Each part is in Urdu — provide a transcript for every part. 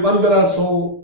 1500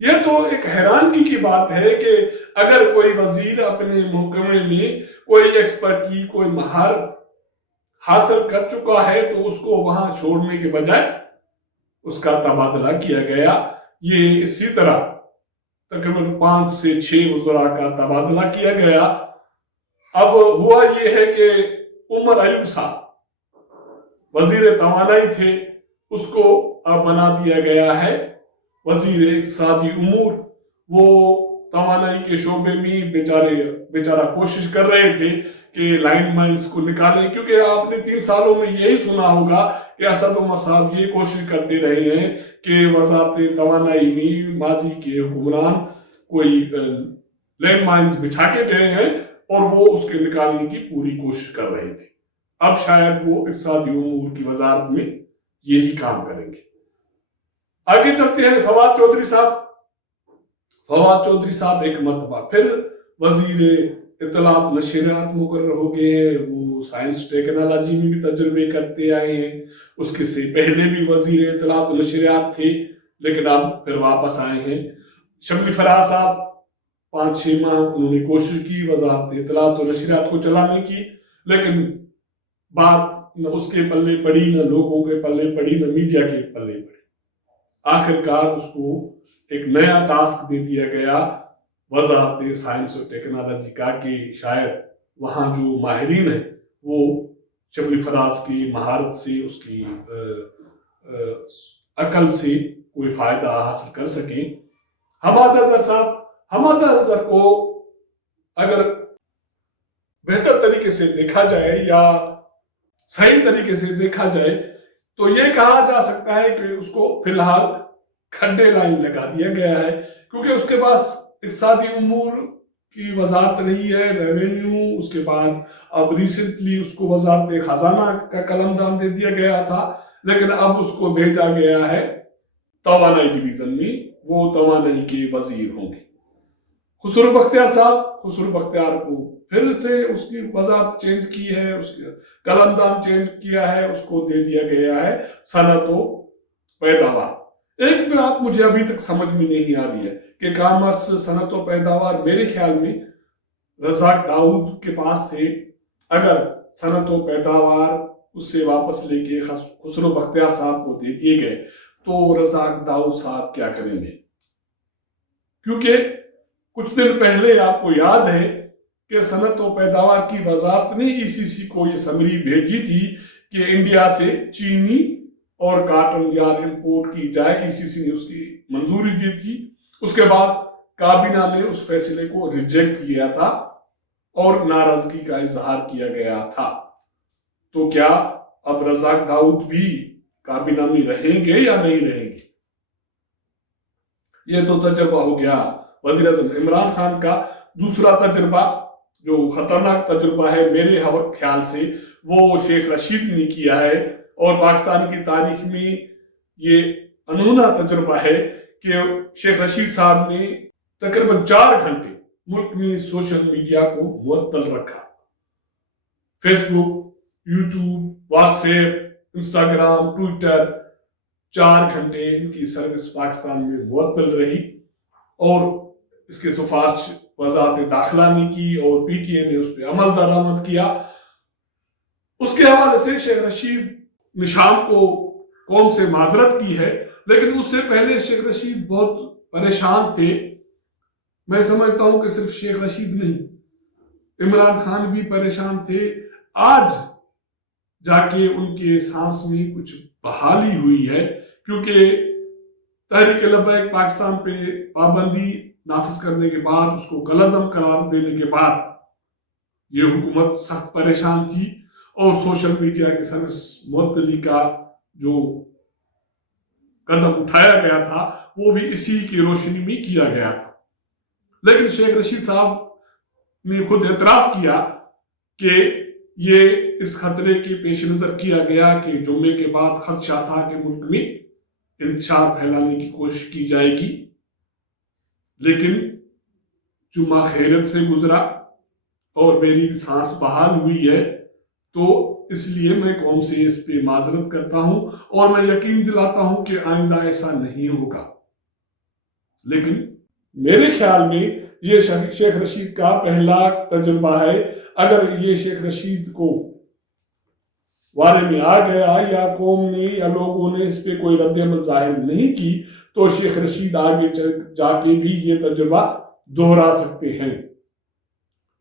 یہ تو ایک حیرانگی کی بات ہے کہ اگر کوئی وزیر اپنے محکمے میں کوئی ایکسپرٹی کوئی مہارت حاصل کر چکا ہے تو اس کو وہاں چھوڑنے کے بجائے اس کا تبادلہ کیا گیا۔ یہ اسی طرح تقریباً 5 سے 6 وزراء کا تبادلہ کیا گیا۔ اب ہوا یہ ہے کہ عمر ایوب صاحب وزیر توانائی تھے، اس کو اب بنا دیا گیا ہے وزیر اقتصادی امور۔ وہ توانائی کے شعبے میں بیچارہ کوشش کر رہے تھے کہ لائن مائنز کو نکالیں، کیونکہ آپ نے 3 سالوں میں یہی سنا ہوگا کہ اسد عمر صاحب یہ کوشش کرتے رہے ہیں کہ وزارت توانائی میں ماضی کے حکمران کوئی لینڈ مائنز بچھا کے گئے ہیں اور وہ اس کے نکالنے کی پوری کوشش کر رہے تھے۔ اب شاید وہ اقتصادی امور کی وزارت میں یہی کام کریں گے۔ آگے چلتے ہیں فواد چودھری صاحب۔ فواد چودھری صاحب ایک مرتبہ پھر وزیر اطلاعات نشریات مقرر ہو گئے ہیں۔ وہ سائنس ٹیکنالوجی میں بھی تجربے کرتے آئے ہیں، اس کے سے پہلے بھی وزیر اطلاعات نشریات تھے لیکن اب پھر واپس آئے ہیں۔ شبلی فراز صاحب 5-6 ماہ انہوں نے کوشش کی وزارت اطلاعات و نشریات کو چلانے کی، لیکن بات نہ اس کے پلے پڑی، نہ لوگوں کے پلے پڑی، نہ میڈیا کے پلے پڑی۔ آخر کار اس کو ایک نیا ٹاسک دے دیا گیا وزارت سائنس و ٹیکنالوجی کا کہ شاید وہاں جو ماہرین ہیں وہ شبلی فراز کی مہارت سے، اس کی عقل سے کوئی فائدہ حاصل کر سکیں۔ حماد اظہر صاحب، حماد اظہر کو اگر بہتر طریقے سے دیکھا جائے یا صحیح طریقے سے دیکھا جائے تو یہ کہا جا سکتا ہے کہ اس کو فی الحال کھڈے لائن لگا دیا گیا ہے، کیونکہ اس کے پاس اقتصادی امور کی وزارت رہی ہے، ریونیو، اس کے بعد اب ریسنٹلی اس کو وزارت خزانہ کا قلمدان دے دیا گیا تھا، لیکن اب اس کو بھیجا گیا ہے توانائی ڈویژن میں، وہ توانائی کے وزیر ہوں گے۔ خسرو بختیار صاحب، خسرو بختیار کو پھر سے اس کی وزارت چینج کی ہے، اس کا قلمدان چینج کیا ہے، اس کو دے دیا گیا ہے صنعت و پیداوار۔ ایک بات مجھے ابھی تک سمجھ میں نہیں آ رہی ہے کہ کامرس، صنعت و پیداوار میرے خیال میں رزاق داؤد کے پاس تھے، اگر صنعت و پیداوار اس سے واپس لے کے خسرو بختیار صاحب کو دے دیے گئے تو رزاق داؤد صاحب کیا کریں گے؟ کیونکہ کچھ دن پہلے آپ کو یاد ہے کہ صنعت و پیداوار کی وزارت نے ECC کو یہ سمری بھیجی تھی کہ انڈیا سے چینی اور کاٹن یار امپورٹ کی جائے، ECC نے اس کی منظوری دی تھی۔ اس کے بعد کابینہ نے اس فیصلے کو ریجیکٹ کیا تھا اور ناراضگی کا اظہار کیا گیا تھا۔ تو کیا اب رزاق داؤد بھی کابینہ میں رہیں گے یا نہیں رہیں گے؟ یہ تو تجربہ ہو گیا وزیر اعظم عمران خان کا۔ دوسرا تجربہ جو خطرناک تجربہ ہے میرے خیال سے، وہ شیخ رشید نے کیا ہے، اور پاکستان کی تاریخ میں یہ انہونا تجربہ ہے کہ شیخ رشید صاحب نے تقریباً 4 گھنٹے ملک میں سوشل میڈیا کو معطل رکھا۔ Facebook, YouTube, WhatsApp, Instagram, Twitter, 4 گھنٹے ان کی سروس پاکستان میں معطل رہی، اور اس کے سفارش وزارت داخلہ نے کی اور PTI نے اس پہ عمل درآمد کیا۔ اس کے حوالے سے شیخ رشید نے شام کو قوم سے معذرت کی ہے، لیکن اس سے پہلے شیخ رشید بہت پریشان تھے۔ میں سمجھتا ہوں کہ صرف شیخ رشید نہیں، عمران خان بھی پریشان تھے۔ آج جا کے ان کے سانس میں کچھ بحالی ہوئی ہے، کیونکہ تحریک لبیک پاکستان پہ پابندی نافذ کرنے کے بعد، اس کو کالعدم قرار دینے کے بعد یہ حکومت سخت پریشان تھی، اور سوشل میڈیا کے سروس معطلی کا جو قدم اٹھایا گیا تھا وہ بھی اسی کی روشنی میں کیا گیا تھا۔ لیکن شیخ رشید صاحب نے خود اعتراف کیا کہ یہ اس خطرے کے پیش نظر کیا گیا کہ جمعے کے بعد خدشہ تھا کہ ملک میں انتشار پھیلانے کی کوشش کی جائے گی، لیکن جمعہ خیریت سے گزرا اور میری سانس بحال ہوئی ہے، تو اس لیے میں قوم سے اس پہ معذرت کرتا ہوں، اور میں یقین دلاتا ہوں کہ آئندہ ایسا نہیں ہوگا۔ لیکن میرے خیال میں یہ شیخ رشید کا پہلا تجربہ ہے. اگر یہ شیخ رشید کو بارے میں آ گیا یا قوم نے یا لوگوں نے اس پہ کوئی رد عمل ظاہر نہیں کی تو شیخ رشید آگے جا کے بھی یہ تجربہ دہرا سکتے ہیں.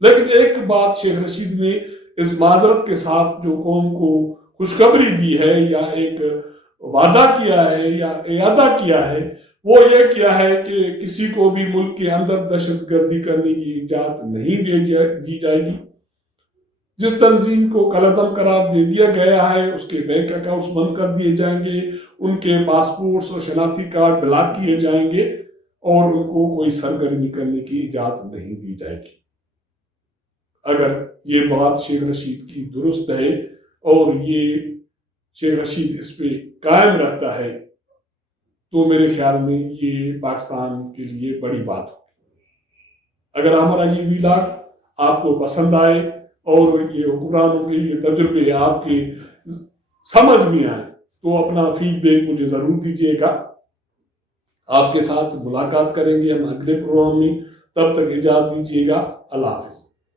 لیکن ایک بات شیخ رشید نے اس معذرت کے ساتھ جو قوم کو خوشخبری دی ہے یا ایک وعدہ کیا ہے یا اعادہ کیا ہے وہ یہ کیا ہے کہ کسی کو بھی ملک کے اندر دہشت گردی کرنے کی اجازت نہیں دی جائے گی. جس تنظیم کو کالعدم قرار دے دیا گیا ہے اس کے بینک اکاؤنٹس بند کر دیے جائیں گے، ان کے پاسپورٹس اور شناختی کارڈ بلاک کیے جائیں گے اور ان کو کوئی سرگرمی کرنے کی اجازت نہیں دی جائے گی. اگر یہ بات شیخ رشید کی درست ہے اور یہ شیخ رشید اس پہ قائم رہتا ہے تو میرے خیال میں یہ پاکستان کے لیے بڑی بات ہوگی. اگر ہمارا یہ ویلاگ آپ کو پسند آئے اور یہ حکمرانوں کے یہ تجربے آپ کے سمجھ میں آئے تو اپنا فیڈ بیک مجھے ضرور دیجیے گا. آپ کے ساتھ ملاقات کریں گے ہم اگلے پروگرام میں. تب تک اجازت دیجیے گا. اللہ حافظ.